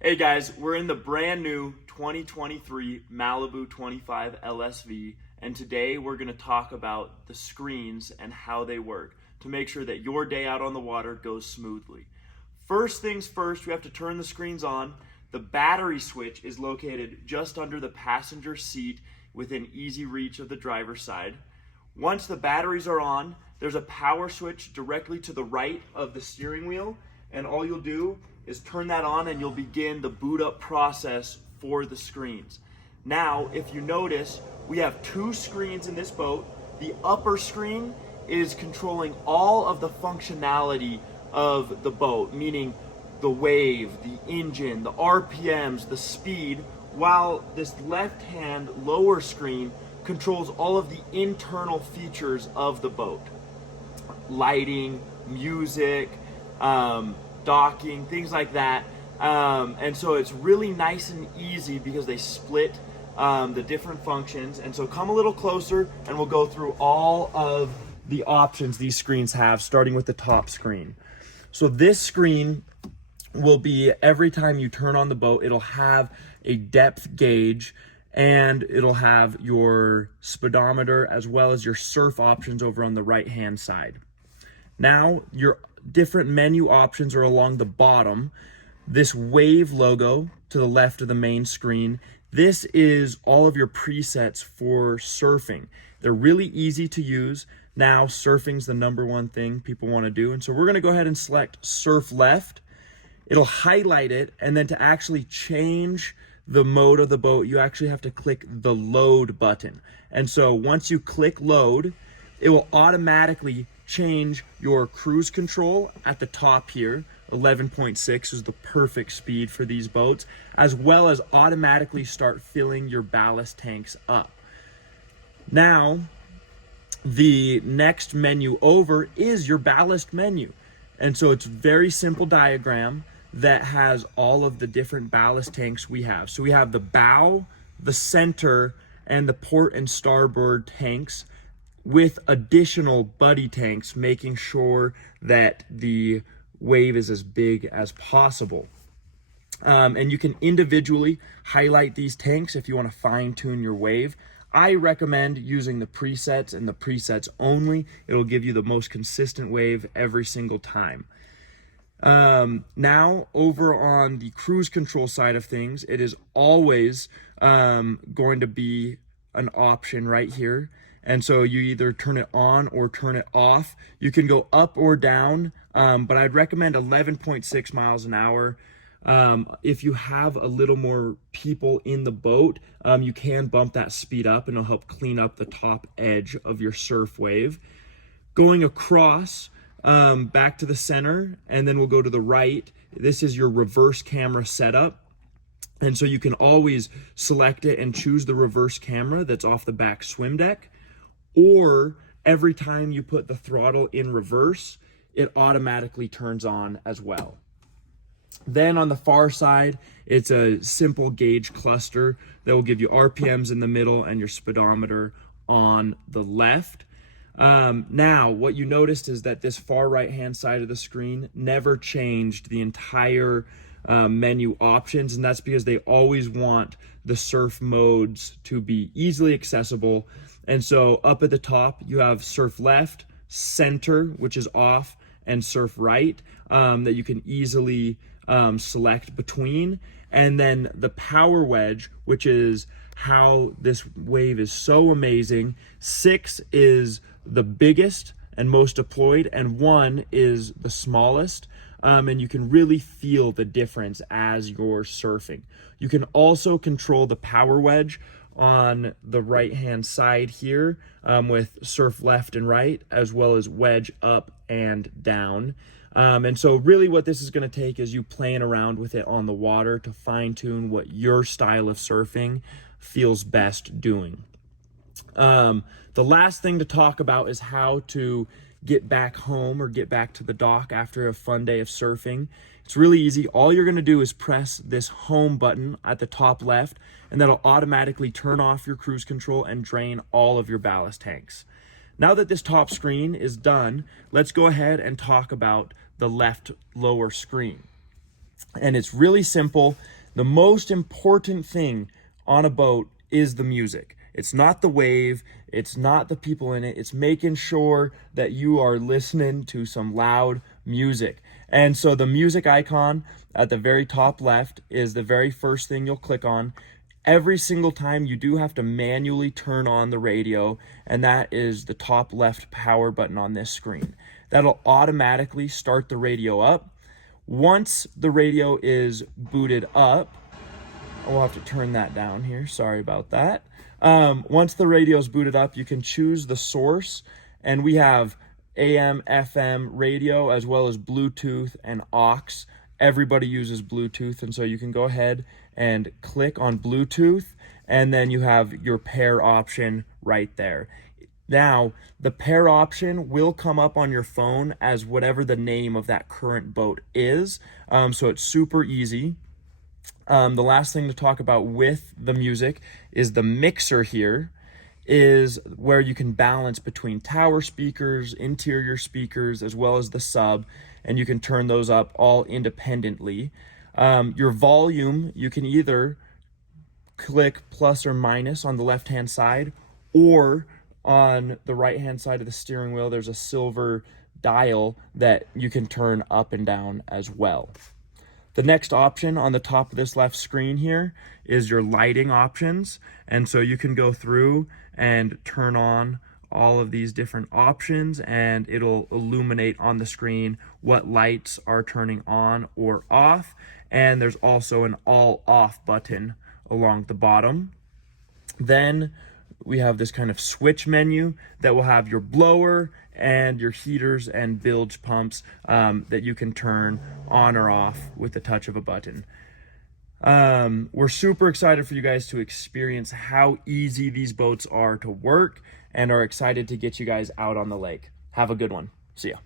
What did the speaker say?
Hey guys, we're in the brand new 2023 Malibu 25 LSV, and today we're going to talk about the screens and how they work to make sure that your day out on the water goes smoothly. First things first, we have to turn the screens on. The battery switch is located just under the passenger seat within easy reach of the driver's side. Once the batteries are on, there's a power switch directly to the right of the steering wheel, and all you'll do is turn that on and you'll begin the boot up process for the screens. Now, if you notice, we have two screens in this boat. The upper screen is controlling all of the functionality of the boat, meaning the wave, the engine, the RPMs, the speed, while this left-hand lower screen controls all of the internal features of the boat. Lighting, music, docking, things like that. And so it's really nice and easy because they split the different functions. And so come a little closer and we'll go through all of the options these screens have, starting with the top screen. So this screen will be, every time you turn on the boat, it'll have a depth gauge and it'll have your speedometer as well as your surf options over on the right hand side. Now, your different menu options are along the bottom. This wave logo to the left of the main screen, this is all of your presets for surfing. They're really easy to use. Now, surfing's the number one thing people want to do. And so we're going to go ahead and select surf left. It'll highlight it, and then to actually change the mode of the boat, you actually have to click the load button. And so once you click load, it will automatically change your cruise control at the top here. 11.6 is the perfect speed for these boats, as well as automatically start filling your ballast tanks up. Now, the next menu over is your ballast menu. And so it's a very simple diagram that has all of the different ballast tanks we have. So we have the bow, the center, and the port and starboard tanks, with additional buddy tanks, making sure that the wave is as big as possible. And you can individually highlight these tanks if you want to fine tune your wave. I recommend using the presets and the presets only. It'll give you the most consistent wave every single time. Now, over on the cruise control side of things, it is always going to be an option right here. And so you either turn it on or turn it off. You can go up or down, but I'd recommend 11.6 miles an hour. If you have a little more people in the boat, you can bump that speed up and it'll help clean up the top edge of your surf wave. Going across, back to the center, and then we'll go to the right. This is your reverse camera setup. And so you can always select it and choose the reverse camera that's off the back swim deck. Or every time you put the throttle in reverse, it automatically turns on as well. Then on the far side, it's a simple gauge cluster that will give you RPMs in the middle and your speedometer on the left. Now, what you noticed is that this far right-hand side of the screen never changed the entire menu options, and that's because they always want the surf modes to be easily accessible. And so up at the top, you have surf left, center, which is off, and surf right, that you can easily select between. And then the power wedge, which is how this wave is so amazing. 6 is the biggest and most deployed, and 1 is the smallest. And you can really feel the difference as you're surfing. You can also control the power wedge on the right hand side here, with surf left and right, as well as wedge up and down. And so really what this is going to take is you playing around with it on the water to fine tune what your style of surfing feels best doing. The last thing to talk about is how to get back home or get back to the dock after a fun day of surfing. It's really easy. All you're going to do is press this home button at the top left, and that'll automatically turn off your cruise control and drain all of your ballast tanks. Now that this top screen is done, let's go ahead and talk about the left lower screen. And it's really simple. The most important thing on a boat is the music. It's not the wave, it's not the people in it, it's making sure that you are listening to some loud music. And so the music icon at the very top left is the very first thing you'll click on. Every single time you do have to manually turn on the radio, and that is the top left power button on this screen. That'll automatically start the radio up. Once the radio is booted up, we'll have to turn that down here. Sorry about that. Once the radio is booted up, you can choose the source, and we have AM, FM radio, as well as Bluetooth and aux. Everybody uses Bluetooth, and so you can go ahead and click on Bluetooth, and then you have your pair option right there. Now, the pair option will come up on your phone as whatever the name of that current boat is, so it's super easy. The last thing to talk about with the music is the mixer here is where you can balance between tower speakers, interior speakers, as well as the sub, and you can turn those up all independently. Your volume, you can either click plus or minus on the left-hand side, or on the right-hand side of the steering wheel, there's a silver dial that you can turn up and down as well. The next option on the top of this left screen here is your lighting options. And so you can go through and turn on all of these different options, and it'll illuminate on the screen what lights are turning on or off. And there's also an all off button along the bottom. Then we have this kind of switch menu that will have your blower and your heaters and bilge pumps that you can turn on or off with the touch of a button. We're super excited for you guys to experience how easy these boats are to work, and are excited to get you guys out on the lake. Have a good one. See ya.